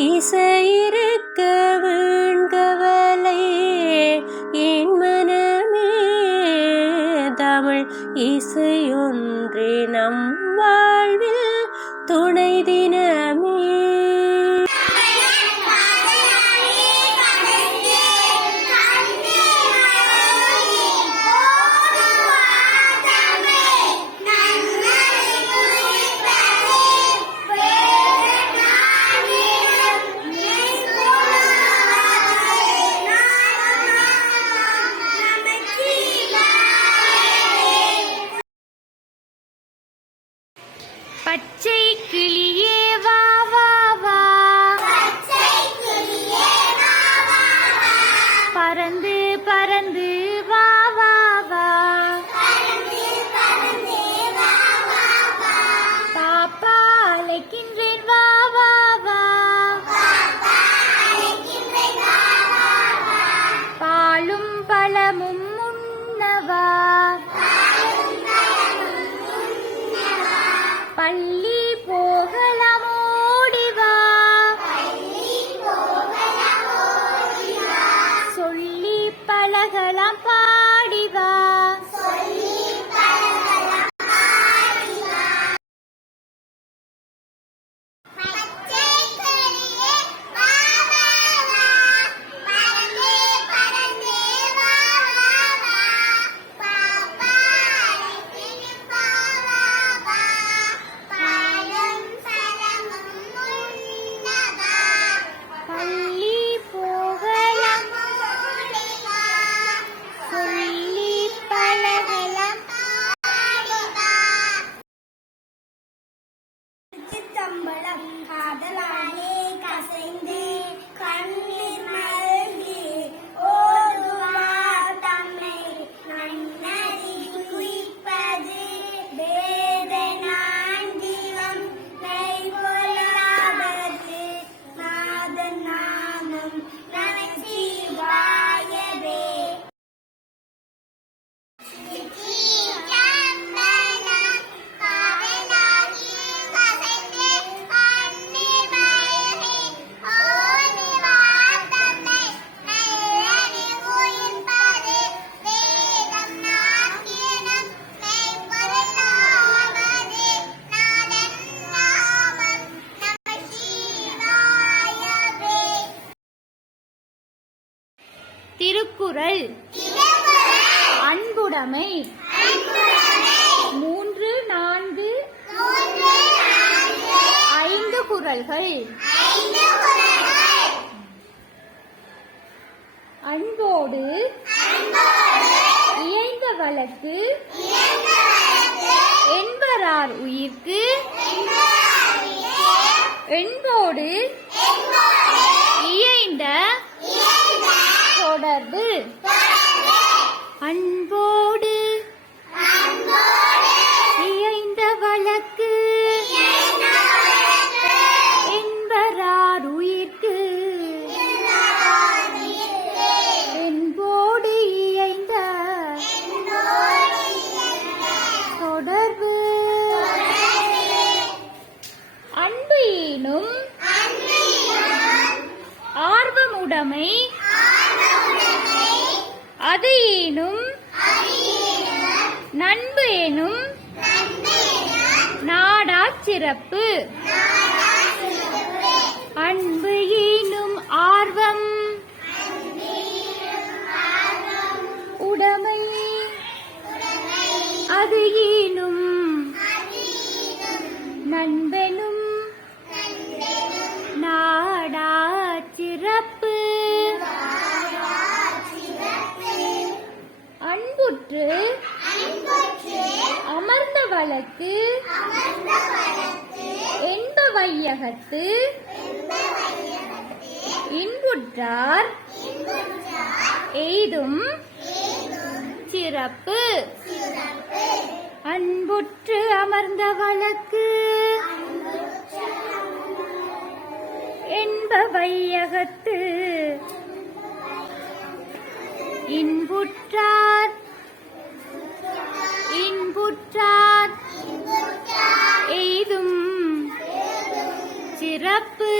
இசையிருக்க வீண்கவலை என் மனமே தமிழ் இசையொன்றே நம் வாழ்வில் துணை தினமே. பச்சை கிளியே வா வா வா, பறந்து பறந்து வா வா வா, பாப்பா அழைக்கின்றேன் வா வா வா, பாலும் பழமும் உண்ணவா, பள்ளி போகலாம் ஓடிவா, சொல்லி பழகலாம் பாடிவா, தம்பளம் காதலாலே கசைந்து கண்ணீர் மல்கி ஓதுவார் தம்மை நன்னறி குய்ப்பது வேதனாண்டிலம் மெய்பொருளாவது நாதன் நாமம் நமச்சிவாயவே. திருக்குறள் அன்புடைமை 3, 4, 5 குறள்கள். அன்போடு இயைந்த வழக்கு என்பரார் உயிர்க்கு, என்போடு இயைந்த தொடர்பு. அன்போடு இயைந்த வழக்கு என்பரார் உயிர்க்கு, என்போடு இயைந்த தொடர்பு. அன்பு ஈனும் ஆர்வமுடைமை, அது ஈனும் நண்பு எனும் நாடாச் சிறப்பு. அன்பு ஈனும் ஆர்வம் உடைமை, அது ஈனும் நண்பெனும் நாடாச் சிறப்பு. அன்புற்று அமர்ந்த வழக்கு என்ப வையகத்து இன்புற்றார் எய்தும் சிறப்பு. அன்புற்று அமர்ந்த வழக்கு என்ப வையகத்து இன்புற்றார் எய்தும் சிறப்பு.